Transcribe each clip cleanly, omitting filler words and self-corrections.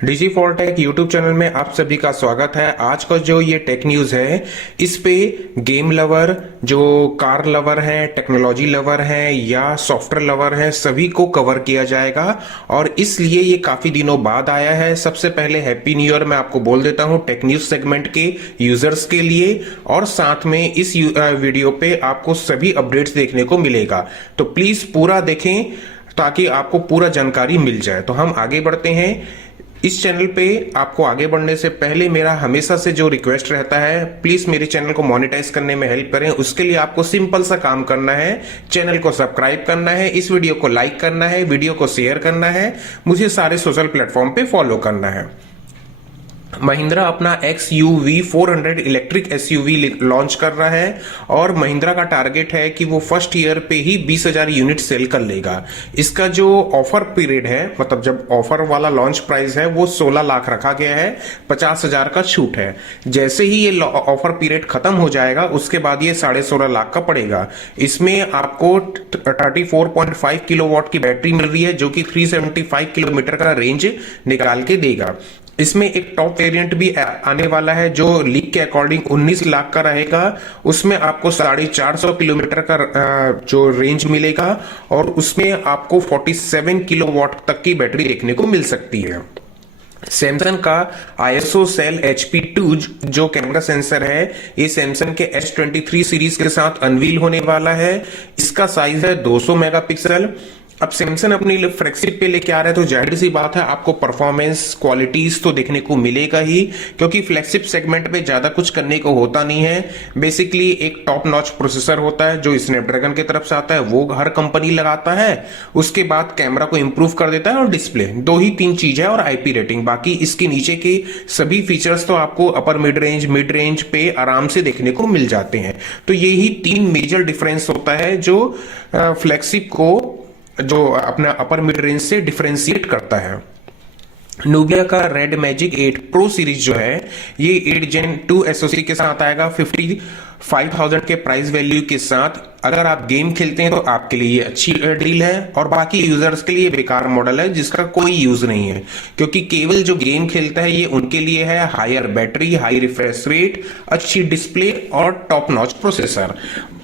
डिजीफॉल्टेक YouTube channel में आप सभी का स्वागत है। आज का जो ये टेक न्यूज है, इस पे गेम लवर, जो कार लवर हैं, टेक्नोलॉजी लवर हैं या सॉफ्टवेयर लवर हैं, सभी को कवर किया जाएगा और इसलिए ये काफी दिनों बाद आया है। सबसे पहले हैप्पी न्यू ईयर मैं आपको बोल देता हूं टेक न्यूज सेगमेंट के यूजर्स के लिए, और साथ में इस वीडियो पे आपको सभी अपडेट्स देखने को मिलेगा, तो प्लीज पूरा देखें ताकि आपको पूरा जानकारी मिल जाए। तो हम आगे बढ़ते हैं। इस चैनल पे आपको आगे बढ़ने से पहले मेरा हमेशा से जो रिक्वेस्ट रहता है, प्लीज मेरे चैनल को मोनेटाइज करने में हेल्प करें। उसके लिए आपको सिंपल सा काम करना है, चैनल को सब्सक्राइब करना है, इस वीडियो को लाइक करना है, वीडियो को शेयर करना है, मुझे सारे सोशल प्लेटफॉर्म पे फॉलो करना है। महिंद्रा अपना XUV 400 इलेक्ट्रिक SUV लॉन्च कर रहा है और महिंद्रा का टारगेट है कि वो फर्स्ट ईयर पे ही 20,000 यूनिट सेल कर लेगा। इसका जो ऑफर पीरियड है, मतलब जब ऑफर वाला लॉन्च प्राइस है, वो 16 लाख रखा गया है, 50,000 का छूट है। जैसे ही ये ऑफर पीरियड खत्म हो जाएगा उसके बाद ये 16.5 लाख का पड़ेगा। इसमें आपको 34.5 किलोवाट की बैटरी मिल रही है जो कि 375 किलोमीटर का रेंज निकाल के देगा। इसमें एक टॉप वेरिएंट भी आने वाला है जो लीक के अकॉर्डिंग 19 लाख का रहेगा। उसमें आपको 450 किलोमीटर का जो रेंज मिलेगा और उसमें आपको 47 किलोवाट तक की बैटरी देखने को मिल सकती है। सैमसंग का ISO सेल HP2 जो कैमरा सेंसर है, ये सैमसंग के S23 सीरीज के साथ अनवील होने वाला है। इसका साइज है 200 मेगापिक्सल। अब सैमसंग अपनी फ्लैगशिप पे लेके आ रहा है तो जाहिर सी बात है आपको परफॉर्मेंस क्वालिटीज तो देखने को मिलेगा ही, क्योंकि फ्लैगशिप सेगमेंट पे ज्यादा कुछ करने को होता नहीं है। बेसिकली एक टॉप नॉच प्रोसेसर होता है जो स्नैपड्रैगन की तरफ से आता है, वो हर कंपनी लगाता है। उसके बाद कैमरा को इंप्रूव कर देता है और डिस्प्ले, 2 ही 3 चीज है, और IP रेटिंग। बाकी इसके नीचे के सभी फीचर्स तो आपको अपर मिड रेंज पे आराम से देखने को मिल जाते हैं। तो यही 3 मेजर डिफरेंस होता है जो फ्लैगशिप को जो अपना अपर मिड रेंज से डिफरेंशिएट करता है। नूबिया का रेड मैजिक 8 प्रो सीरीज जो है, ये 8 Gen 2 SoC के साथ आएगा 55,000 के प्राइस वैल्यू के साथ। अगर आप गेम खेलते हैं तो आपके लिए ये अच्छी डील है, और बाकी यूजर्स के लिए बेकार मॉडल है जिसका कोई यूज नहीं है, क्योंकि केवल जो गेम खेलता है ये उनके लिए है। Higher battery, high refresh rate, अच्छी डिस्प्ले और टॉप नॉच प्रोसेसर।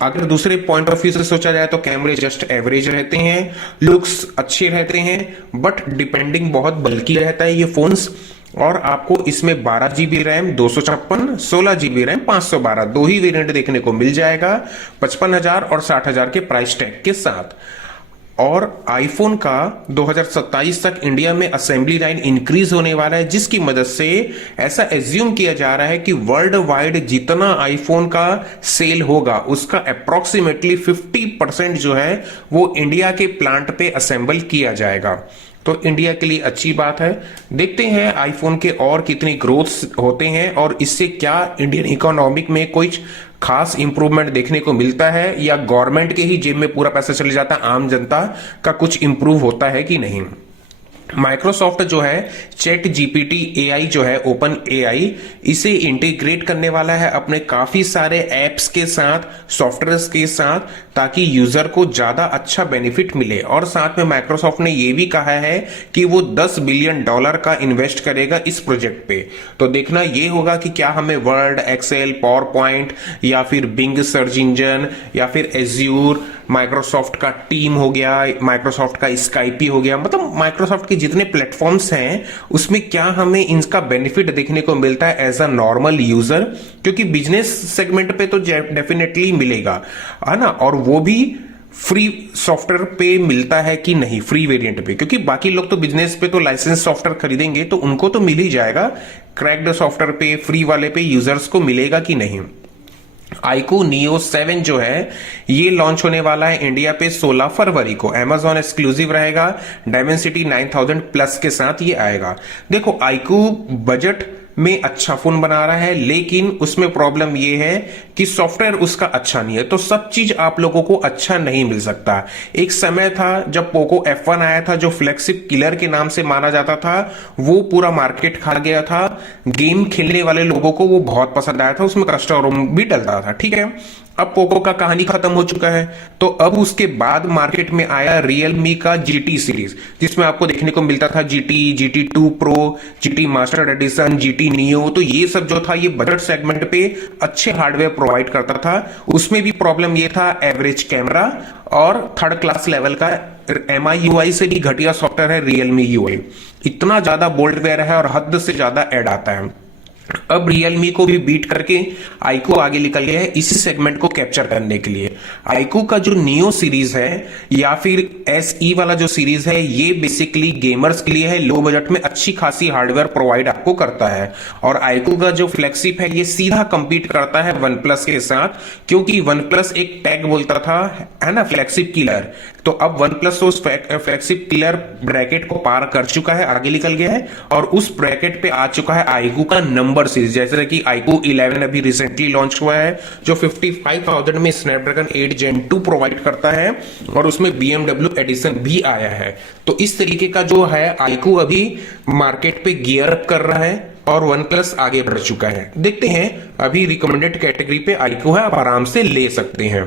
अगर दूसरे पॉइंट ऑफ व्यू से सोचा जाए तो कैमरे जस्ट एवरेज रहते हैं, लुक्स अच्छे रहते हैं, बट डिपेंडिंग बहुत बल्कि रहता है ये फोन्स। और आपको इसमें 12 GB रैम, 256, 16 GB रैम, 512, 2 ही वेरिएंट देखने को मिल जाएगा 55,000 और 60,000 के प्राइस टैग के साथ। और आईफोन का 2027 तक इंडिया में असेंबली लाइन इंक्रीज होने वाला है, जिसकी मदद से ऐसा एज्यूम किया जा रहा है कि वर्ल्ड वाइड जितना आईफोन का सेल होगा उसका अप्रोक्सीमेटली 50% जो है वो इंडिया के प्लांट पे असेंबल किया जाएगा। तो इंडिया के लिए अच्छी बात है। देखते हैं आईफोन के और कितनी ग्रोथ होते हैं और इससे क्या इंडियन इकोनॉमिक में कोई खास इंप्रूवमेंट देखने को मिलता है, या गवर्नमेंट के ही जेब में पूरा पैसा चले जाता है, आम जनता का कुछ इंप्रूव होता है कि नहीं। माइक्रोसॉफ्ट जो है चैट GPT AI जो है ओपन AI, इसे इंटीग्रेट करने वाला है अपने काफी सारे एप्स के साथ, सॉफ्टवेयर्स के साथ, ताकि यूजर को ज्यादा अच्छा बेनिफिट मिले। और साथ में माइक्रोसॉफ्ट ने यह भी कहा है कि वो $10 बिलियन का इन्वेस्ट करेगा इस प्रोजेक्ट पे। तो देखना ये होगा कि क्या हमें वर्ड, एक्सेल, पावर पॉइंट, या फिर बिंग सर्च इंजन, या फिर एज्यूर, माइक्रोसॉफ्ट का टीम हो गया, माइक्रोसॉफ्ट का स्काइपी हो गया, मतलब माइक्रोसॉफ्ट के जितने प्लेटफॉर्म्स हैं उसमें क्या हमें इनका बेनिफिट देखने को मिलता है एज अ नॉर्मल यूजर, क्योंकि बिजनेस सेगमेंट पे तो डेफिनेटली मिलेगा, है ना। और वो भी फ्री सॉफ्टवेयर पे मिलता है कि नहीं, फ्री वेरिएंट पे, क्योंकि बाकी लोग तो बिजनेस पे तो लाइसेंस सॉफ्टवेयर खरीदेंगे तो उनको तो मिल ही जाएगा। क्रैक्ड सॉफ्टवेयर पे, फ्री वाले पे यूजर्स को मिलेगा कि नहीं। iQOO Neo 7 जो है ये लॉन्च होने वाला है इंडिया पे 16 फरवरी को। Amazon एक्सक्लूसिव रहेगा, Dimensity 9000 प्लस के साथ ये आएगा। देखो iQOO बजट में अच्छा फोन बना रहा है, लेकिन उसमें प्रॉब्लम ये है कि सॉफ्टवेयर उसका अच्छा नहीं है, तो सब चीज आप लोगों को अच्छा नहीं मिल सकता। एक समय था जब पोको F1 आया था जो फ्लैगशिप किलर के नाम से माना जाता था, वो पूरा मार्केट खा गया था। गेम खेलने वाले लोगों को वो बहुत पसंद आया था, उसमें कस्टम रोम भी डलता था, ठीक है। अब पोको का कहानी खत्म हो चुका है। तो अब उसके बाद मार्केट में आया रियलमी का जीटी सीरीज, जिसमें आपको देखने को मिलता था GT 2 pro, GT master addition, GT neo. तो ये सब जो था ये बजट सेगमेंट पे अच्छे हार्डवेयर प्रोवाइड करता था। उसमें भी प्रॉब्लम ये था एवरेज कैमरा और थर्ड क्लास लेवल का MI UI से भी घटिया सॉफ्टवेयर है रियलमी UI। इतना ज्यादा बोल्डवेयर है और हद से ज्यादा ऐड आता है। अब रियलमी को भी बीट करके आईकू आगे निकल गया है इसी सेगमेंट को कैप्चर करने के लिए। आईकू का जो नियो सीरीज है या फिर SE वाला जो सीरीज है ये बेसिकली गेमर्स के लिए है, लो बजट में अच्छी खासी हार्डवेयर प्रोवाइड आपको करता है। और आईकू का जो फ्लैगशिप है ये सीधा कंपीट करता है वन प्लस के साथ, क्योंकि वन प्लस एक टैग बोलता था, है ना, फ्लैगशिप किलर। तो अब वन प्लस उस फ्लैगशिप किलर ब्रैकेट को पार कर चुका है, आगे निकल गया है और उस ब्रैकेट पे आ चुका है आईकू का नंबर सीरीज। जैसे कि आईकू 11 अभी रिसेंटली लॉन्च हुआ है जो 55,000 में स्नैपड्रैगन 8 Gen 2 प्रोवाइड करता है और उसमें BMW एडिशन भी आया है। तो इस तरीके का जो है आईकू अभी मार्केट पे गियर अप कर रहा है और वन प्लस आगे बढ़ चुका है। देखते हैं, अभी रिकमेंडेड कैटेगरी पे आईकू है, आप आराम से ले सकते हैं।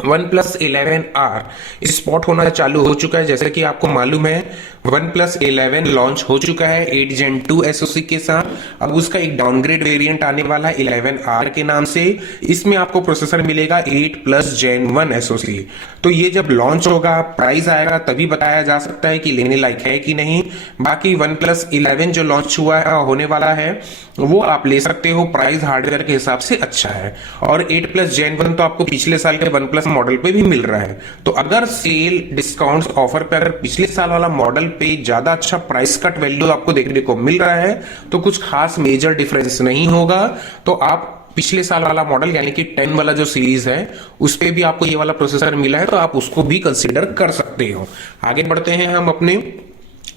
OnePlus 11R स्पॉट होना चालू हो चुका है। जैसे कि आपको मालूम है OnePlus 11 लॉन्च हो चुका है 8 Gen 2 SoC के साथ। अब उसका एक डाउनग्रेड वेरिएंट आने वाला है 11R के नाम से। इसमें आपको प्रोसेसर मिलेगा 8+ Gen 1 SoC। तो ये जब लॉन्च होगा, प्राइस आएगा, तभी बताया जा सकता है कि लेने लायक है कि नहीं। बाकी OnePlus 11 जो लॉन्च हुआ है होने वाला है वो आप ले सकते हो, प्राइस हार्डवेयर के हिसाब से अच्छा है। और 8+ Gen 1 तो आपको पिछले साल के OnePlus मॉडल पे भी मिल रहा है। तो अगर सेल डिस्काउंट्स ऑफर पे अगर पिछले साल वाला मॉडल पे ज्यादा अच्छा प्राइस कट वैल्यू आपको देखने को मिल रहा है तो कुछ खास मेजर डिफरेंस नहीं होगा। तो आप पिछले साल वाला मॉडल यानी कि 10 वाला जो सीरीज है उस पे भी आपको ये वाला प्रोसेसर मिला है तो आप उसको भी कंसीडर कर सकते हो। आगे बढ़ते हैं हम अपने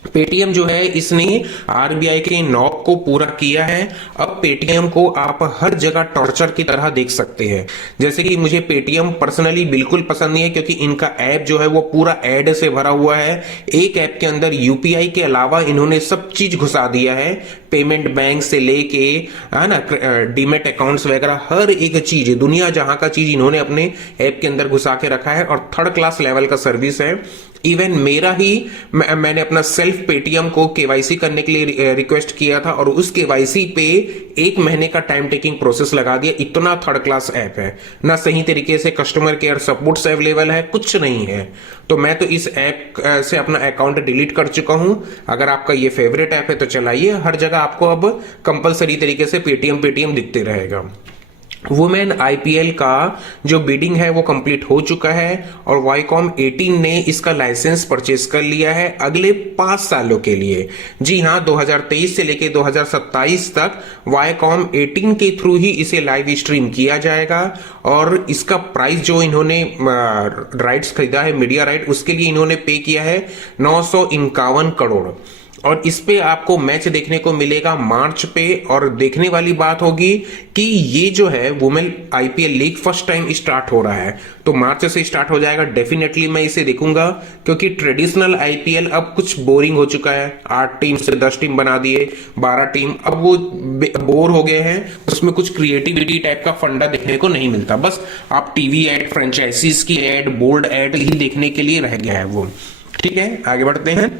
पेटीएम जो है इसने आरबीआई के नॉक को पूरा किया है। अब पेटीएम को आप हर जगह टॉर्चर की तरह देख सकते हैं। जैसे कि मुझे पेटीएम पर्सनली बिल्कुल पसंद नहीं है क्योंकि इनका ऐप जो है वो पूरा ऐड से भरा हुआ है। एक ऐप के अंदर यूपीआई के अलावा इन्होंने सब चीज घुसा दिया है, पेमेंट बैंक से लेके, है ना, डीमेट अकाउंट्स वगैरह हर एक चीज, दुनिया जहां का चीज इन्होंने अपने ऐप के अंदर घुसा के रखा है और थर्ड क्लास लेवल का सर्विस है। इवन मेरा ही मैंने अपना सेल्फ पेटीएम को केवाईसी करने के लिए रिक्वेस्ट किया था और उस केवाईसी पे 1 महीने का टाइम टेकिंग प्रोसेस लगा दिया। इतना थर्ड क्लास ऐप है ना, सही तरीके से कस्टमर केयर सपोर्ट अवेलेबल है, कुछ नहीं है। तो मैं तो इस ऐप से अपना अकाउंट डिलीट कर चुका हूं। अगर आपका ये फेवरेट ऐप है तो चलाइए, हर जगह आपको अब कंपलसरी तरीके से पेटीएम दिखते रहेगा। वुमेन आईपीएल का जो बिडिंग है वो कंप्लीट हो चुका है और वाईकॉम 18 ने इसका लाइसेंस परचेज कर लिया है अगले 5 सालों के लिए। जी हां, 2023 से लेके 2027 तक वाईकॉम 18 के थ्रू ही इसे लाइव स्ट्रीम किया जाएगा। और इसका प्राइस जो इन्होंने राइट्स खरीदा है, मीडिया राइट, उसके लिए इन्होंने पे किया है 951 करोड़। और इस पे आपको मैच देखने को मिलेगा मार्च पे। और देखने वाली बात होगी कि ये जो है women IPL league first time start हो रहा है तो मार्च से स्टार्ट हो जाएगा। डेफिनेटली मैं इसे देखूंगा क्योंकि ट्रेडिशनल आईपीएल अब कुछ बोरिंग हो चुका है। 8 टीम से 10 टीम बना दिए, 12 टीम, अब वो बोर हो गए हैं। उसमें कुछ क्रिएटिविटी टाइप का फंडा देखने को नहीं मिलता। बस आप टीवी एड, फ्रेंचाइजीज की एड, बोर्ड एड ही देखने के लिए रह गया है वो। ठीक है, आगे बढ़ते हैं।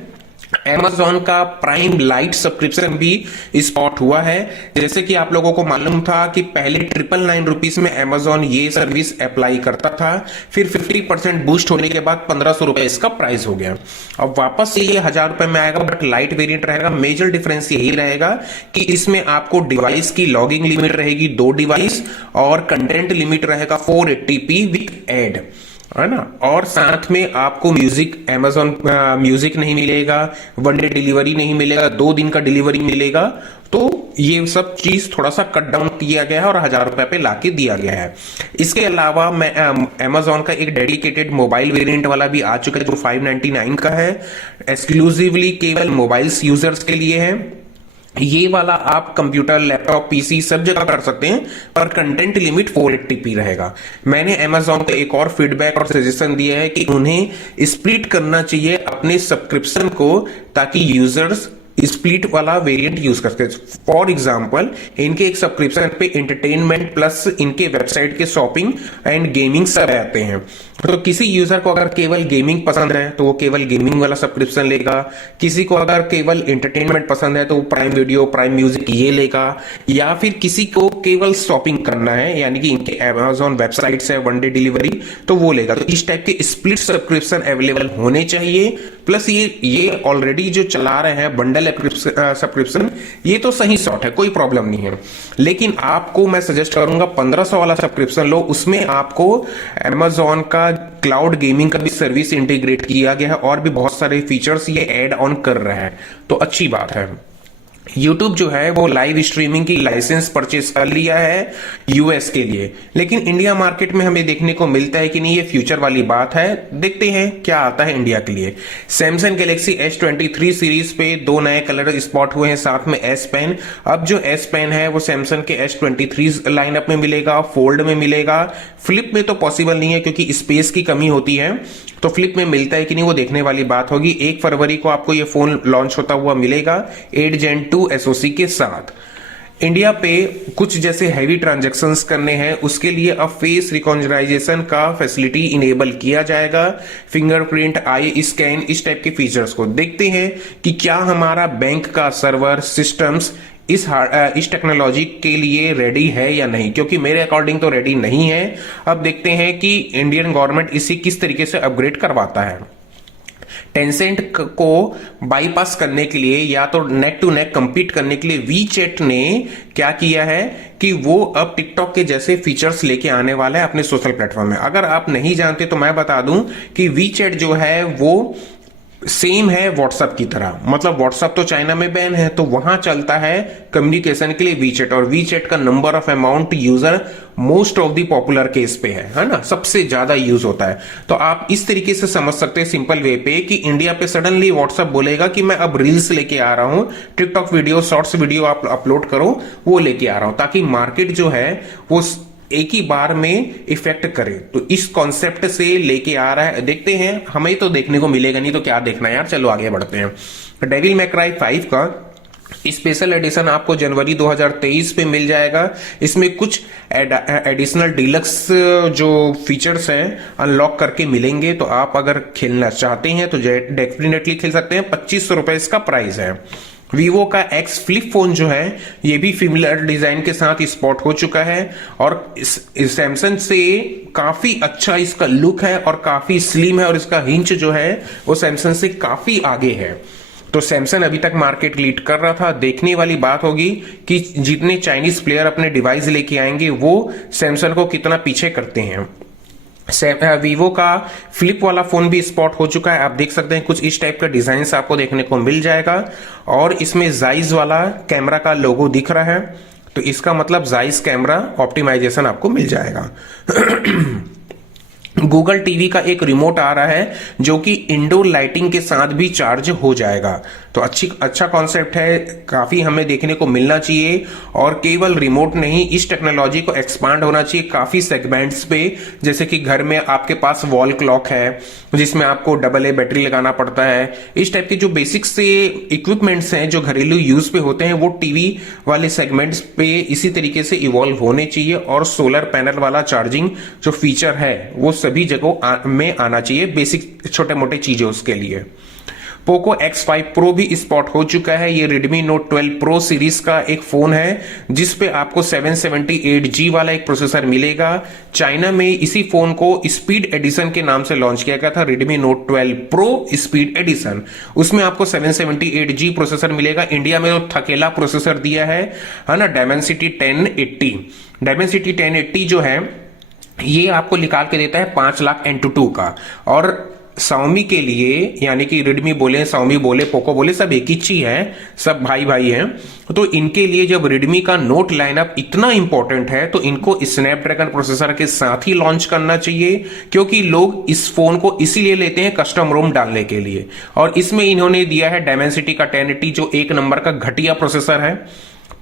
Amazon का प्राइम लाइट सब्सक्रिप्शन भी स्पॉट हुआ है। जैसे कि आप लोगों को मालूम था कि पहले 999 रुपीज में Amazon ये सर्विस अप्लाई करता था, फिर 50% बूस्ट होने के बाद 1500 रुपए इसका प्राइस हो गया। अब वापस से ये 1000 रुपए में आएगा बट लाइट वेरिएंट रहेगा। मेजर डिफरेंस यही रहेगा कि इसमें आपको डिवाइस की लॉगिंग लिमिट रहेगी 2 डिवाइस और कंटेंट लिमिट रहेगा 480p विद एड, है ना। और साथ में आपको म्यूजिक, Amazon म्यूजिक नहीं मिलेगा, 1 डे डिलीवरी नहीं मिलेगा, 2 दिन का डिलीवरी मिलेगा। तो ये सब चीज थोड़ा सा कट डाउन किया गया है और 1000 रुपए पे लाके दिया गया है। इसके अलावा मैं Amazon का एक डेडिकेटेड मोबाइल वेरिएंट वाला भी आ चुका है जो 599 का है, एक्सक्लूसिवली केवल मोबाइल यूजर्स के लिए है। ये वाला आप कंप्यूटर, लैपटॉप, पीसी सब जगह कर सकते हैं पर कंटेंट लिमिट 480p रहेगा। मैंने Amazon को एक और फीडबैक और सजेशन दिया है कि उन्हें स्प्लिट करना चाहिए अपने सब्सक्रिप्शन को ताकि यूजर्स स्प्लिट वाला वेरिएंट यूज करते हैं। फॉर एग्जांपल इनके एक सब्सक्रिप्शन पे एंटरटेनमेंट प्लस इनके वेबसाइट के शॉपिंग एंड गेमिंग सब आते हैं। तो किसी यूजर को अगर केवल गेमिंग पसंद है तो वो केवल गेमिंग वाला सब्सक्रिप्शन लेगा, किसी को अगर केवल एंटरटेनमेंट पसंद है तो वो प्राइम वीडियो, प्राइम म्यूजिक ये लेगा, या फिर किसी को केवल शॉपिंग करना है यानी कि इनके अमेजॉन वेबसाइट से वन डे डिलीवरी तो वो लेगा। तो इस टाइप के स्प्लिट सब्सक्रिप्शन अवेलेबल होने चाहिए। प्लस ये ऑलरेडी जो चला रहे हैं बंडल सब्सक्रिप्शन, ये तो सही शॉट है, कोई प्रॉब्लम नहीं है। लेकिन आपको मैं सजेस्ट करूंगा 1500 वाला सब्सक्रिप्शन लो, उसमें आपको अमेजॉन का क्लाउड गेमिंग का भी सर्विस इंटीग्रेट किया गया है और भी बहुत सारे फीचर्स ये ऐड ऑन कर रहा है, तो अच्छी बात है। YouTube जो है वो लाइव स्ट्रीमिंग की लाइसेंस परचेस कर लिया है यूएस के लिए, लेकिन इंडिया मार्केट में हमें देखने को मिलता है कि नहीं, ये फ्यूचर वाली बात है। देखते हैं क्या आता है इंडिया के लिए। सैमसंग गैलेक्सी S23 सीरीज पे 2 नए कलर स्पॉट हुए हैं, साथ में S पेन। अब जो S पेन है वो सैमसंग के S23 लाइनअप में मिलेगा, फोल्ड में मिलेगा, फ्लिप में तो पॉसिबल नहीं है क्योंकि स्पेस की कमी होती है। तो फ्लिप में मिलता है कि नहीं वो देखने वाली बात होगी। 1 फरवरी को आपको ये फोन लॉन्च होता हुआ मिलेगा 8 Gen 2 SoC के साथ। इंडिया पे कुछ जैसे हैवी ट्रांजैक्शंस करने हैं उसके लिए अब फेस रिकॉग्नाइजेशन का फैसिलिटी इनेबल किया जाएगा, फिंगरप्रिंट, आई स्कैन, इस टाइप के फीचर्स को। देखते हैं कि क्या हमारा बैंक का सर्वर सिस्टम्स इस टेक्नोलॉजी के लिए रेडी है या नहीं, क्योंकि मेरे अकॉर्डिंग तो रेडी नहीं है। अब देखते हैं कि इंडियन गवर्नमेंट इसे किस तरीके से अपग्रेड करवाता है। टेंसेंट को बाईपास करने के लिए या तो नेक टू नेक compete करने के लिए वीचैट ने क्या किया है कि वो अब टिकटॉक के जैसे फीचर्स लेके आने वाला है अपने सोशल प्लेटफॉर्म में। अगर आप नहीं जानते तो मैं बता दूं कि वीचैट जो है वो सेम है व्हाट्सएप की तरह। मतलब व्हाट्सएप तो चाइना में बैन है, तो वहां चलता है कम्युनिकेशन के लिए वीचैट, और वीचैट का number of amount user most of the popular case पे है ना, सबसे ज्यादा यूज होता है। तो आप इस तरीके से समझ सकते हैं सिंपल वे पे कि इंडिया पे सडनली व्हाट्सएप बोलेगा कि मैं अब रील्स लेके आ रहा हूं, टिकटॉक वीडियो, शॉर्ट्स वीडियो आप अपलोड करो, वो लेके आ रहा हूं, ताकि मार्केट जो है वो एक ही बार में इफेक्ट करे। तो इस कॉन्सेप्ट से लेके आ रहा है। देखते हैं, हमें तो देखने को मिलेगा नहीं तो क्या देखना है यार। चलो आगे बढ़ते हैं। डेविल मैक क्राई 5 का स्पेशल एडिशन आपको जनवरी 2023 पे मिल जाएगा। इसमें कुछ एडिशनल डीलक्स जो फीचर्स हैं अनलॉक करके मिलेंगे, तो आप अगर खेलना चाहते हैं तो डेफिनेटली खेल सकते हैं। 2500 रुपए इसका प्राइस है। वीवो का एक्स फ्लिप फोन जो है ये भी सिमिलर डिजाइन के साथ स्पॉट हो चुका है, और सैमसंग से काफी अच्छा इसका लुक है और काफी स्लिम है, और इसका हिंच जो है वो सैमसंग से काफी आगे है। तो सैमसंग अभी तक मार्केट लीड कर रहा था। देखने वाली बात होगी कि जितने चाइनीज प्लेयर अपने डिवाइस लेके आएंगे वो सैमसंग को कितना पीछे करते हैं। वीवो का फ्लिप वाला फोन भी स्पॉट हो चुका है। आप देख सकते हैं कुछ इस टाइप का डिजाइन आपको देखने को मिल जाएगा, और इसमें जाइज वाला कैमरा का लोगो दिख रहा है, तो इसका मतलब जाइज कैमरा ऑप्टिमाइजेशन आपको मिल जाएगा। गूगल टीवी का एक रिमोट आ रहा है जो कि इंडोर लाइटिंग के साथ भी चार्ज हो जाएगा। तो अच्छा कॉन्सेप्ट है, काफी हमें देखने को मिलना चाहिए। और केवल रिमोट नहीं, इस टेक्नोलॉजी को एक्सपांड होना चाहिए काफी सेगमेंट्स पे। जैसे कि घर में आपके पास वॉल क्लॉक है जिसमें आपको AA बैटरी लगाना पड़ता है। इस टाइप के जो बेसिक से इक्विपमेंट्स हैं जो घरेलू यूज पे होते हैं वो टीवी वाले सेगमेंट्स पे इसी तरीके से इवॉल्व होने चाहिए। और सोलर पैनल वाला चार्जिंग जो फीचर है वो सभी जगहों में आना चाहिए, बेसिक छोटे मोटे चीजें उसके लिए। पोको X5 Pro भी स्पॉट हो चुका है। ये Redmi Note 12 Pro सीरीज का एक फोन है जिस पे आपको 778G वाला एक प्रोसेसर मिलेगा। चाइना में इसी फोन को स्पीड एडिशन के नाम से लॉन्च किया गया था, Redmi Note 12 Pro speed edition. उसमें आपको 778G प्रोसेसर मिलेगा। इंडिया में तो थकेला प्रोसेसर दिया है ना, Dimensity 1080। Dimensity 1080 जो है ये आपको निकाल के देता है 5 लाख Antutu का। और Xiaomi के लिए, यानी कि Redmi बोले, Xiaomi बोले, पोको बोले, सब एक ही चीज है, सब भाई भाई हैं। तो इनके लिए जब Redmi का नोट लाइनअप इतना इंपॉर्टेंट है तो इनको स्नैपड्रैगन प्रोसेसर के साथ ही लॉन्च करना चाहिए, क्योंकि लोग इस फोन को इसीलिए लेते हैं कस्टम रोम डालने के लिए। और इसमें इन्होंने दिया है Dimensity का 1080 जो एक नंबर का घटिया प्रोसेसर है।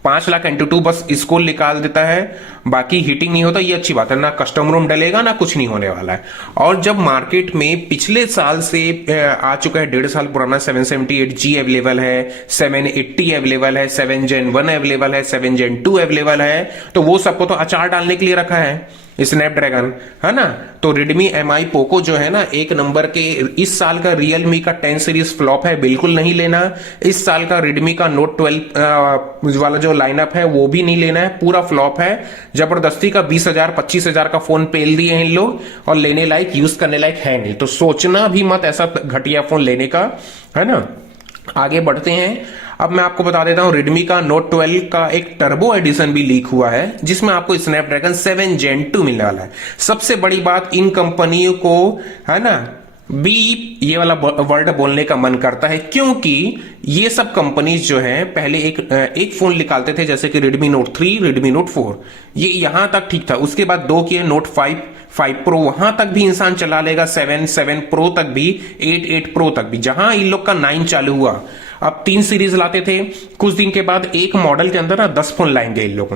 5 लाख Antutu बस इसको निकाल देता है, बाकी हीटिंग नहीं होता। ये अच्छी बात है, ना कस्टम रूम डलेगा ना कुछ नहीं होने वाला है। और जब मार्केट में पिछले साल से आ चुका है 1.5 साल पुराना 778G अवेलेबल है, 780 अवेलेबल है, 7 Gen 1 अवेलेबल है, 7 Gen 2 अवेलेबल है, तो वो सबको तो अचार डालने के लिए रखा है स्नैपड्रैगन, है ना। तो Redmi Mi Poco जो है ना, एक नंबर के इस साल का Realme का 10 सीरीज फ्लॉप है, बिल्कुल नहीं लेना। इस साल का Redmi का Note 12 वाला जो लाइनअप है वो भी नहीं लेना है, पूरा फ्लॉप है। जबरदस्ती का 20,000 25,000 का फोन पेल दिए हैं इन लोग, और लेने लायक यूज करने लायक है नहीं, तो सोचना भी मत ऐसा घटिया फोन लेने का, है ना। आगे बढ़ते हैं। अब मैं आपको बता देता हूं Redmi का Note 12 का एक टर्बो एडिशन भी लीक हुआ है, जिसमें आपको स्नैपड्रैगन 7 Gen 2 मिलने वाला है। सबसे बड़ी बात, इन कंपनियों को, है ना, बीप ये वाला वर्ड बोलने का मन करता है, क्योंकि ये सब कंपनीज जो है पहले एक फोन निकालते थे, जैसे कि Redmi Note 3, Redmi Note 4, ये यहां तक ठीक था। उसके बाद दो किए, Note 5, 5 Pro, वहां तक भी इंसान चला लेगा, 7, 7 Pro तक भी, 8, 8 Pro तक भी, जहां इन लोग का 9 चालू हुआ। अब 3 सीरीज लाते थे, कुछ दिन के बाद एक मॉडल के अंदर ना 10 फोन लाएंगे इन लोग,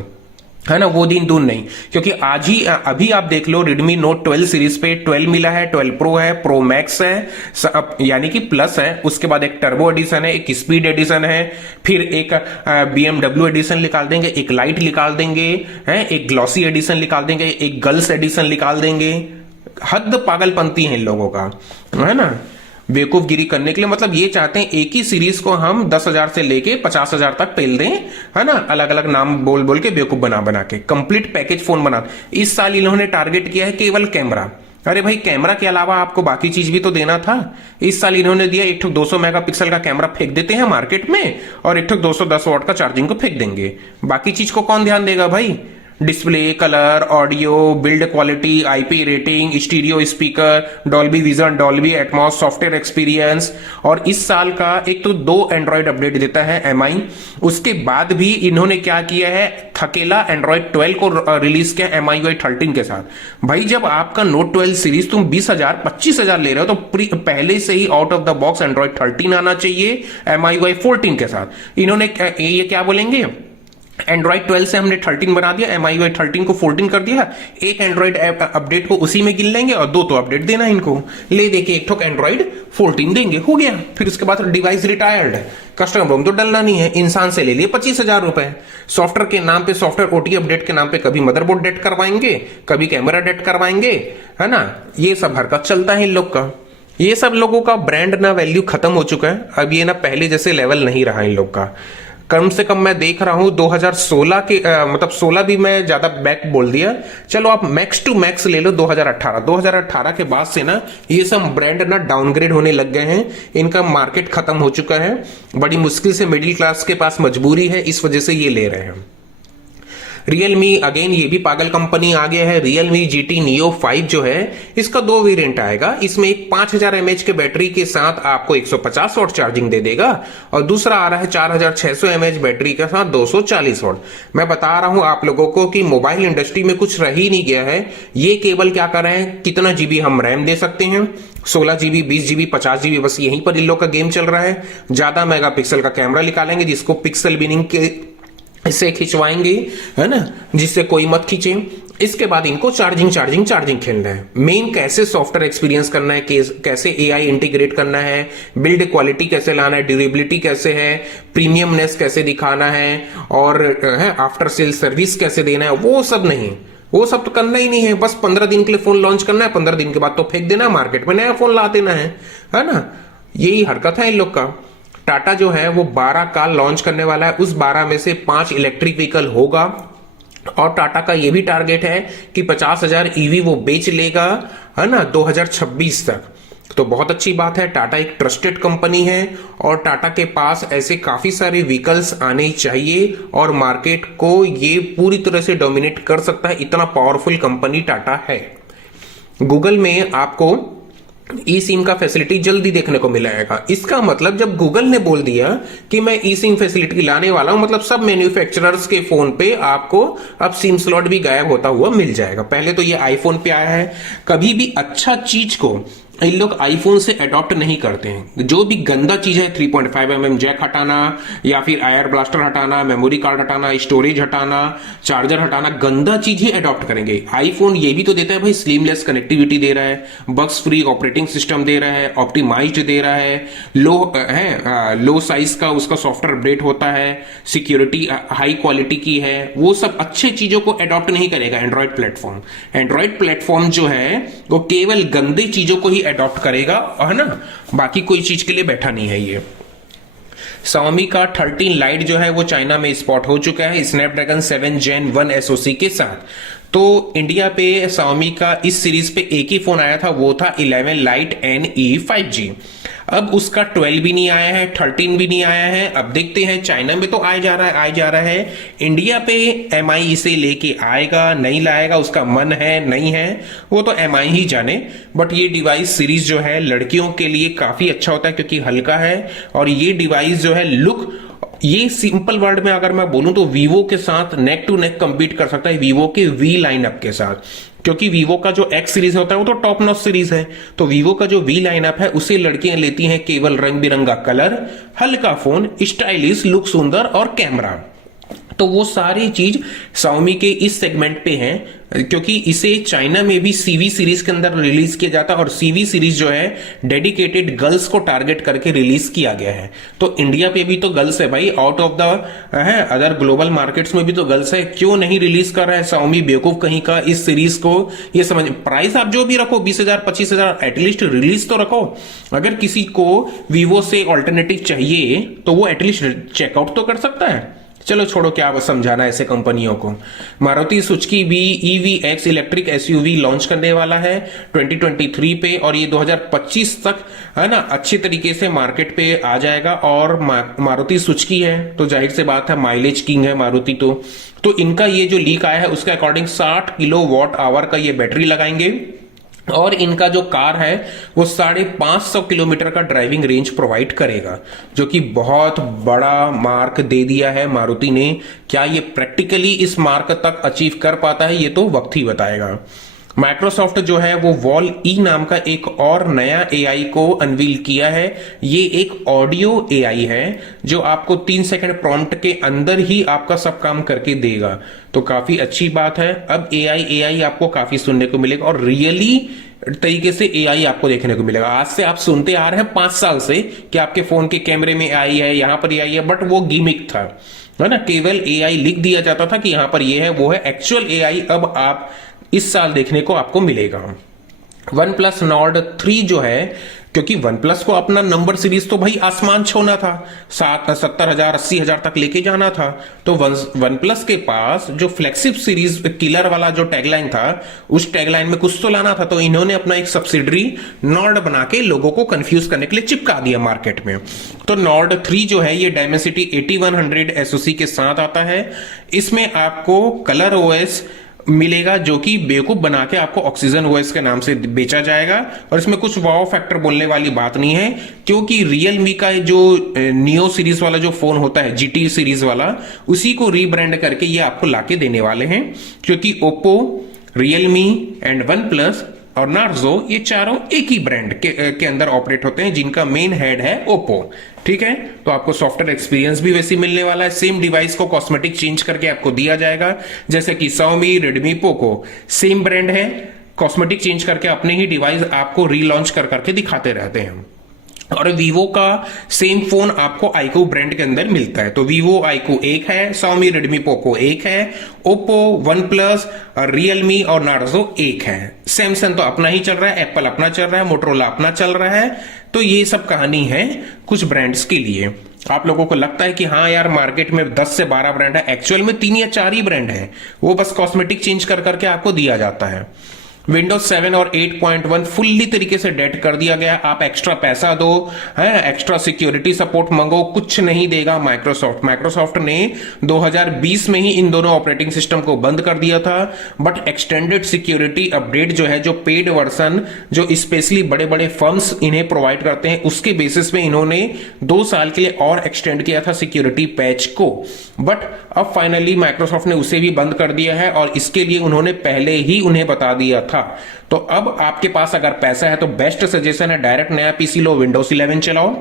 है ना। वो दिन दूर नहीं, क्योंकि आज ही अभी आप देख लो Redmi Note 12 सीरीज पे 12 मिला है, 12 Pro है, Pro Max है, यानी कि प्लस है। उसके बाद एक टर्बो एडिशन है, एक स्पीड एडिशन है, फिर एक BMW एडिशन निकाल देंगे, एक लाइट निकाल देंगे, है, एक ग्लॉसी एडिशन निकाल देंगे, एक गर्ल्स एडिशन निकाल देंगे। हद पागलपंती है इन लोगों का, है ना, बेवकूफगिरी करने के लिए। मतलब ये चाहते हैं एक ही सीरीज को हम 10,000 से लेके 50,000 तक पेल दें, है ना, अलग अलग नाम बोल बोल के बेवकूफ बना बना के कंप्लीट पैकेज फोन बना। इस साल इन्होंने टारगेट किया है केवल कैमरा। अरे भाई, कैमरा के अलावा आपको बाकी चीज भी तो देना था। इस साल इन्होंने दिया एक 200 मेगापिक्सल का कैमरा फेंक देते हैं मार्केट में, और एक 210 वॉट का चार्जिंग को फेंक देंगे। बाकी चीज को कौन ध्यान देगा भाई? Display, colour, audio, build quality, IP rating, stereo speaker, Dolby vision, Dolby Atmos, software experience. और इस साल का एक तो 2 एंड्रॉइड अपडेट देता है MI। उसके बाद भी इन्होंने क्या किया है, थकेला एंड्रॉइड 12 को रिलीज किया MIUI 13 के साथ। भाई, जब आपका Note 12 सीरीज तुम 20,000 25,000 ले रहे हो, तो पहले से ही out of the box Android 13 आना चाहिए MIUI 14 के साथ। इन्होंने ये क्या बोलेंगे, एंड्रॉइड 12 से हमने 13 बना दिया, MIUI 13 को 14 कर दिया, एक एंड्रॉइड अपडेट को उसी में गिन लेंगे, और 2 तो अपडेट देना इनको, ले देके एक ठोक एंड्रॉइड 14 देंगे, हो गया। फिर उसके बाद डिवाइस रिटायर्ड, कस्टमर रोम तो डलना नहीं है, इंसान से ले लिए 25,000 रुपए। सॉफ्टवेयर के नाम पे, सॉफ्टवेयर OT अपडेट के नाम पे कभी मदरबोर्ड डेट करवाएंगे, कभी कैमरा डेट करवाएंगे, है ना। ये सब हरकत चलता है इन लोग का। ये सब लोगों का ब्रांड ना वैल्यू खत्म हो चुका है, अब ये ना पहले जैसे लेवल नहीं रहा इन लोग का। कम से कम मैं देख रहा हूं 2016 के मतलब 16 भी मैं ज्यादा बैक बोल दिया, चलो आप मैक्स टू मैक्स ले लो 2018 के बाद से ना ये सब ब्रांड ना डाउनग्रेड होने लग गए हैं। इनका मार्केट खत्म हो चुका है, बड़ी मुश्किल से मिडिल क्लास के पास मजबूरी है, इस वजह से ये ले रहे हैं। Realme अगेन ये भी पागल कंपनी आ गया है। Realme GT Neo 5 जो है, इसका 2 वेरिएंट आएगा। इसमें एक 5000 mAh के बैटरी के साथ आपको 150 वॉट चार्जिंग दे देगा, और दूसरा आ रहा है 4600 mAh बैटरी के साथ 240 वॉट। मैं बता रहा हूं आप लोगों को कि मोबाइल इंडस्ट्री में कुछ रह ही नहीं गया है। ये केवल क्या कर रहे हैं, कितना जीबी हम रैम दे सकते हैं, 16 GB, 20 GB, 50 GB, बस यहीं पर इन लोग का गेम चल रहा है। ज्यादा मेगापिक्सल का कैमरा निकालेंगे, जिसको पिक्सल बिनिंग के इससे खिंचवाएंगे, है ना, जिससे कोई मत खींचे। इसके बाद इनको चार्जिंग खेलना है। मेन कैसे सॉफ्टवेयर एक्सपीरियंस करना है, कैसे AI इंटीग्रेट करना है, बिल्ड क्वालिटी कैसे लाना है, ड्यूरेबिलिटी कैसे है, प्रीमियमनेस कैसे दिखाना है, और आफ्टर सेल सर्विस कैसे देना है, वो सब नहीं, वो सब तो करना ही नहीं है। बस 15 दिन के लिए फोन लॉन्च करना है, 15 दिन के बाद तो फेंक देना, मार्केट में नया फोन ला देना है ना। यही हरकत है इन लोग का। टाटा जो है वो 12 कार लॉन्च करने वाला है, उस 12 में से 5 इलेक्ट्रिक व्हीकल होगा, और टाटा का ये भी टारगेट है कि 50,000 EV वो बेच लेगा, है ना, 2026 तक। तो बहुत अच्छी बात है, टाटा एक ट्रस्टेड कंपनी है, और टाटा के पास ऐसे काफी सारे व्हीकल्स आने चाहिए, और मार्केट को ये पूरी तरह से डोमिनेट कर सकता है, इतना पावरफुल कंपनी टाटा है। गूगल में आपको ई सिम का फैसिलिटी जल्दी देखने को मिलेगा। इसका मतलब जब गूगल ने बोल दिया कि मैं ई सिम फैसिलिटी लाने वाला हूं, मतलब सब मैन्युफैक्चरर्स के फोन पे आपको अब सिम स्लॉट भी गायब होता हुआ मिल जाएगा। पहले तो ये आईफोन पे आया है। कभी भी अच्छा चीज को इन लोग आईफोन से अडॉप्ट नहीं करते हैं। जो भी गंदा चीज है 3.5 mm जैक हटाना या फिर आयर ब्लास्टर हटाना, मेमोरी कार्ड हटाना, स्टोरेज हटाना, चार्जर हटाना, गंदा चीज ही अडॉप्ट करेंगे। आईफोन ये भी तो देता है भाई, स्लिमलेस कनेक्टिविटी दे रहा है, बग्स फ्री ऑपरेटिंग सिस्टम दे रहा है, ऑप्टिमाइज्ड दे रहा है, लो साइज का उसका सॉफ्टवेयर अपडेट होता है, सिक्योरिटी हाई क्वालिटी की है। वो सब अच्छे चीजों को अडॉप्ट नहीं करेगा एंड्रॉइड प्लेटफॉर्म। एंड्रॉइड प्लेटफॉर्म जो है वो केवल गंदे चीजों को ही अडॉप्ट करेगा, है ना, बाकी कोई चीज के लिए बैठा नहीं है ये। Xiaomi का 13 लाइट जो है वो चाइना में स्पॉट हो चुका है स्नैपड्रैगन 7 Gen 1 SoC के साथ। तो इंडिया पे Xiaomi का इस सीरीज पे एक ही फोन आया था, वो था 11 लाइट NE 5G। अब उसका 12 भी नहीं आया है, 13 भी नहीं आया है। अब देखते हैं, चाइना में तो आया जा रहा है। इंडिया पे MI इसे लेके आएगा नहीं लाएगा, उसका मन है नहीं है, वो तो MI ही जाने। बट ये डिवाइस सीरीज जो है लड़कियों के लिए काफी अच्छा होता है क्योंकि हल्का है, और ये डिवाइस जो है लुक, ये सिंपल वर्ड में अगर मैं बोलूं तो वीवो के साथ नेक टू नेक कंपीट कर सकता है, वीवो के वी लाइनअप के साथ। क्योंकि वीवो का जो एक्स सीरीज होता है वो तो टॉप नॉच सीरीज है, तो वीवो का जो वी लाइनअप है उसे लड़कियां लेती हैं केवल रंग बिरंगा कलर, हल्का फोन, स्टाइलिश लुक, सुंदर और कैमरा। तो वो सारी चीज Xiaomi के इस सेगमेंट पे है, क्योंकि इसे चाइना में भी CV सीरीज के अंदर रिलीज किया जाता है, और CV सीरीज जो है डेडिकेटेड गर्ल्स को टारगेट करके रिलीज किया गया है। तो इंडिया पे भी तो गर्ल्स है भाई, आउट ऑफ द है अदर ग्लोबल मार्केट्स में भी तो गर्ल्स है, क्यों नहीं रिलीज कर रहा है Xiaomi बेवकूफ कहीं का इस सीरीज को। ये समझ, प्राइस आप जो भी रखो 20,000 25,000, एटलीस्ट रिलीज तो रखो। अगर किसी को वीवो से ऑल्टरनेटिव चाहिए तो वो एटलीस्ट चेकआउट तो कर सकता है। चलो छोड़ो, क्या समझाना ऐसे कंपनियों को। मारुति सुजुकी भी EVX इलेक्ट्रिक SUV लॉन्च करने वाला है 2023 पे, और ये 2025 तक, है ना, अच्छे तरीके से मार्केट पे आ जाएगा। और मारुति सुजुकी है तो जाहिर से बात है माइलेज किंग है मारुति। तो इनका ये जो लीक आया है उसके अकॉर्डिंग 60 किलोवाट आवर का ये बैटरी लगाएंगे, और इनका जो कार है वो 550 किलोमीटर का ड्राइविंग रेंज प्रोवाइड करेगा, जो कि बहुत बड़ा मार्क दे दिया है मारुति ने। क्या ये प्रैक्टिकली इस मार्क तक अचीव कर पाता है, ये तो वक्त ही बताएगा। माइक्रोसॉफ्ट जो है वो वॉल ई नाम का एक और नया AI को अनवील किया है। ये एक ऑडियो AI है जो आपको 3 सेकंड प्रॉम्प्ट के अंदर ही आपका सब काम करके देगा, तो काफी अच्छी बात है। अब AI आपको काफी सुनने को मिलेगा, और रियली तरीके से AI आपको देखने को मिलेगा। आज से आप सुनते आ रहे हैं 5 साल से कि आपके फोन के कैमरे में AI है, यहां पर AI है, बट वो गिमिक था, है ना, केवल AI लिख दिया जाता था कि यहां पर ये है वो है। एक्चुअल AI अब आप इस साल देखने को आपको मिलेगा। OnePlus Nord 3 जो है, क्योंकि OnePlus को अपना नंबर सीरीज तो भाई आसमान छूना था, 70,000 80,000 तक लेके जाना था। तो OnePlus के पास जो फ्लैगशिप सीरीज किलर वाला जो टैगलाइन था, उस टैगलाइन में कुछ तो लाना था, तो इन्होंने अपना एक सब्सिडरी Nord बना के लोगों को कंफ्यूज करने के लिए चिपका दिया मार्केट में। तो Nord 3 जो है ये Dimensity 8100 SoC के साथ आता है। इसमें आपको कलर OS मिलेगा, जो कि बेवकूफ बना के आपको ऑक्सीजन OS के नाम से बेचा जाएगा, और इसमें कुछ वाव फैक्टर बोलने वाली बात नहीं है, क्योंकि रियलमी का जो नियो सीरीज वाला जो फोन होता है GT सीरीज वाला, उसी को रीब्रांड करके ये आपको लाके देने वाले हैं। क्योंकि ओप्पो, रियलमी एंड OnePlus और नार्जो ये चारों एक ही ब्रांड के अंदर ऑपरेट होते हैं, जिनका मेन हेड है ओप्पो। ठीक है, तो आपको सॉफ्टवेयर एक्सपीरियंस भी वैसे मिलने वाला है। सेम डिवाइस को कॉस्मेटिक चेंज करके आपको दिया जाएगा, जैसे कि Xiaomi, Redmi, Poco same brand है, कॉस्मेटिक चेंज करके अपने ही डिवाइस आपको रीलॉन्च कर करके दिखाते रहते हैं। और वीवो का सेम फोन आपको आईक्यू ब्रांड के अंदर मिलता है। तो वीवो आईक्यू एक है, Xiaomi, Redmi, Poco एक है, ओप्पो, OnePlus, रियलमी और नार्जो एक है। सैमसंग तो अपना ही चल रहा है, एप्पल अपना चल रहा है, मोटरोला अपना चल रहा है। तो ये सब कहानी है कुछ ब्रांड्स के लिए। आप लोगों को लगता है कि हाँ यार मार्केट में 10 से 12 ब्रांड है, एक्चुअल में 3 या 4 ही ब्रांड है, वो बस कॉस्मेटिक चेंज कर करके आपको दिया जाता है। विंडोज 7 और 8.1 फुल्ली तरीके से डेट कर दिया गया। आप एक्स्ट्रा पैसा दो, है एक्स्ट्रा सिक्योरिटी सपोर्ट मंगो, कुछ नहीं देगा माइक्रोसॉफ्ट ने 2020 में ही इन दोनों ऑपरेटिंग सिस्टम को बंद कर दिया था। बट एक्सटेंडेड सिक्योरिटी अपडेट जो है, जो पेड वर्जन जो स्पेशली बड़े बड़े फर्म्स इन्हें प्रोवाइड करते हैं, उसके बेसिस में इन्होंने 2 साल के लिए और एक्सटेंड किया था सिक्योरिटी पैच को। बट अब फाइनली माइक्रोसॉफ्ट ने उसे भी बंद कर दिया है, और इसके लिए उन्होंने पहले ही उन्हें बता दिया था था। तो अब आपके पास अगर पैसा है तो बेस्ट सजेशन है डायरेक्ट नया पीसी लो, विंडोज 11 चलाओ।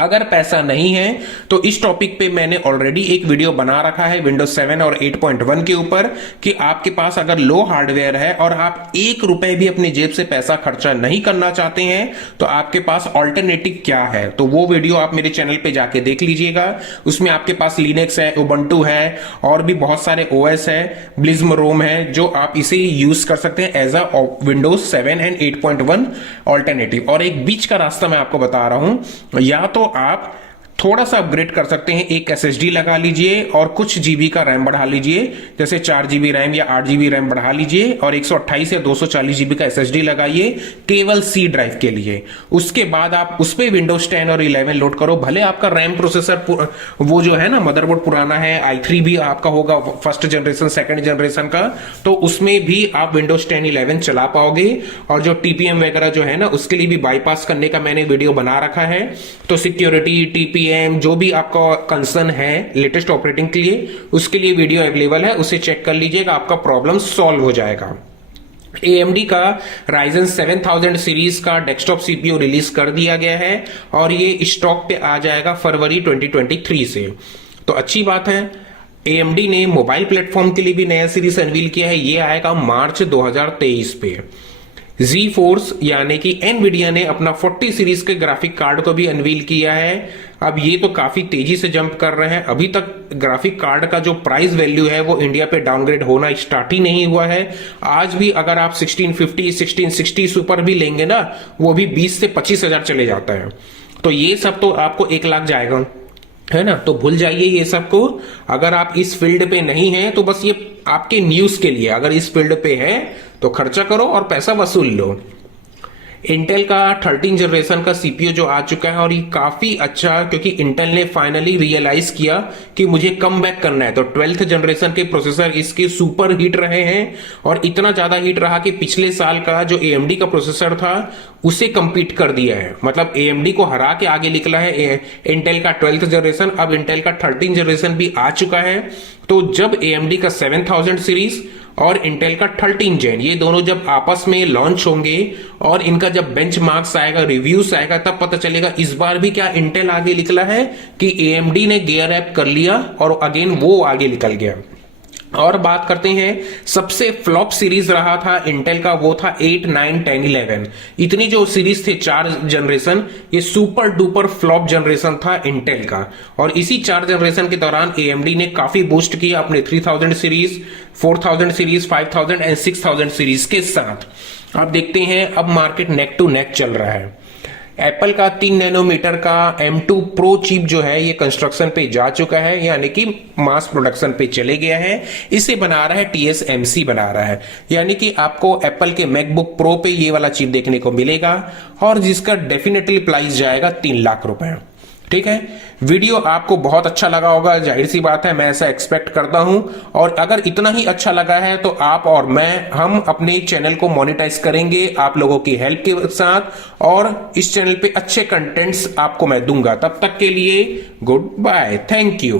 अगर पैसा नहीं है तो इस टॉपिक पे मैंने ऑलरेडी एक वीडियो बना रखा है विंडोज 7 और 8.1 के ऊपर कि आपके पास अगर लो हार्डवेयर है और आप एक रुपए भी अपनी जेब से पैसा खर्चा नहीं करना चाहते हैं तो आपके पास ऑल्टरनेटिव क्या है, तो वो वीडियो आप मेरे चैनल पे जाके देख लीजिएगा। उसमें आपके पास लिनक्स है, उबंटू है और भी बहुत सारे ओएस है, ब्लिज्म रोम है, जो आप इसे यूज कर सकते हैं as a Windows 7 and 8.1 alternative. और एक बीच का रास्ता मैं आपको बता रहा हूं, या तो आप थोड़ा सा अपग्रेड कर सकते हैं, एक एसएसडी लगा लीजिए और कुछ जीबी का रैम बढ़ा लीजिए, जैसे 4 जीबी रैम या 8 जीबी रैम बढ़ा लीजिए और 128 या 240 जीबी का एसएसडी लगाइए केवल सी ड्राइव के लिए। उसके बाद आप उस पे विंडोज 10 और 11 लोड करो। भले आपका रैम प्रोसेसर वो जो है ना मदरबोर्ड पुराना है, i3 भी आपका होगा फर्स्ट जनरेशन सेकंड जनरेशन का, तो उसमें भी आप विंडोज 10 11 चला पाओगे। और जो टीपीएम वगैरह जो है ना उसके लिए भी बाईपास करने का मैंने वीडियो बना रखा है। तो सिक्योरिटी, टीपीएम, जो भी आपका कंसर्न है लेटेस्ट ऑपरेटिंग के लिए, उसके लिए वीडियो अवेलेबल है, उसे चेक कर लीजिएगा, आपका प्रॉब्लम सॉल्व हो जाएगा। AMD का Ryzen 7000 सीरीज का डेस्कटॉप सीपीयू रिलीज कर दिया गया है और ये स्टॉक पे आ जाएगा फरवरी 2023 से। तो अच्छी बात है। AMD ने मोबाइल प्लेटफॉर्म के लिए भी नया सीरीज अनवील किया है, ये आएगा मार्च 2023 पे। Z-Force यानी कि एनवीडिया ने अपना 40 सीरीज के ग्राफिक कार्ड को भी अनवील किया है। अब ये तो काफी तेजी से जंप कर रहे हैं। अभी तक ग्राफिक कार्ड का जो प्राइस वैल्यू है वो इंडिया पे डाउनग्रेड होना स्टार्ट ही नहीं हुआ है। आज भी अगर आप 1650, 1660 सुपर भी लेंगे ना, वो भी 20 से 25 हजार चले जाता है। तो ये सब तो आपको 1 लाख जाएगा, है ना। तो भूल जाइए ये सब को। अगर आप इस फील्ड पे नहीं है तो बस ये आपके न्यूज के लिए, अगर इस फील्ड पे है तो खर्चा करो और पैसा वसूल लो। इंटेल का 13 जनरेशन का सीपीयू जो आ चुका है और ये काफी अच्छा, क्योंकि इंटेल ने फाइनली रियलाइज किया कि मुझे कम बैक करना है। तो 12th जनरेशन के प्रोसेसर इसके सुपर हीट रहे हैं और इतना ज्यादा हीट रहा कि पिछले साल का जो AMD का प्रोसेसर था उसे कंपीट कर दिया है। मतलब AMD को हरा के आगे निकला है इंटेल का 12th जनरेशन। अब इंटेल का 13 जनरेशन भी आ चुका है। तो जब AMD का 7000 सीरीज और इंटेल का 13 जेन, ये दोनों जब आपस में लॉन्च होंगे और इनका जब बेंचमार्क्स आएगा, रिव्यूज आएगा, तब पता चलेगा इस बार भी क्या इंटेल आगे निकला है कि AMD ने गियर अप कर लिया और अगेन वो आगे निकल गया। और बात करते हैं, सबसे फ्लॉप सीरीज रहा था इंटेल का, वो था 8, 9, 10, 11। इतनी जो सीरीज थे 4 जनरेशन, ये सुपर डुपर फ्लॉप जनरेशन था इंटेल का। और इसी 4 जनरेशन के दौरान AMD ने काफी बूस्ट किया अपने 3000 सीरीज, 4000 सीरीज, 5000 एंड 6000 सीरीज के साथ। अब देखते हैं, अब मार्केट नेक टू नेक चल रहा है। एप्पल का 3 नैनोमीटर का M2 प्रो चिप जो है ये कंस्ट्रक्शन पे जा चुका है, यानी कि मास प्रोडक्शन पे चले गया है। इसे बना रहा है TSMC बना रहा है, यानी कि आपको एप्पल के मैकबुक प्रो पे ये वाला चिप देखने को मिलेगा और जिसका डेफिनेटली प्राइस जाएगा 3 लाख रुपए। ठीक है, वीडियो आपको बहुत अच्छा लगा होगा, जाहिर सी बात है, मैं ऐसा एक्सपेक्ट करता हूं। और अगर इतना ही अच्छा लगा है तो आप और मैं, हम अपने चैनल को मोनेटाइज करेंगे आप लोगों की हेल्प के साथ, और इस चैनल पे अच्छे कंटेंट्स आपको मैं दूंगा। तब तक के लिए गुड बाय, थैंक यू।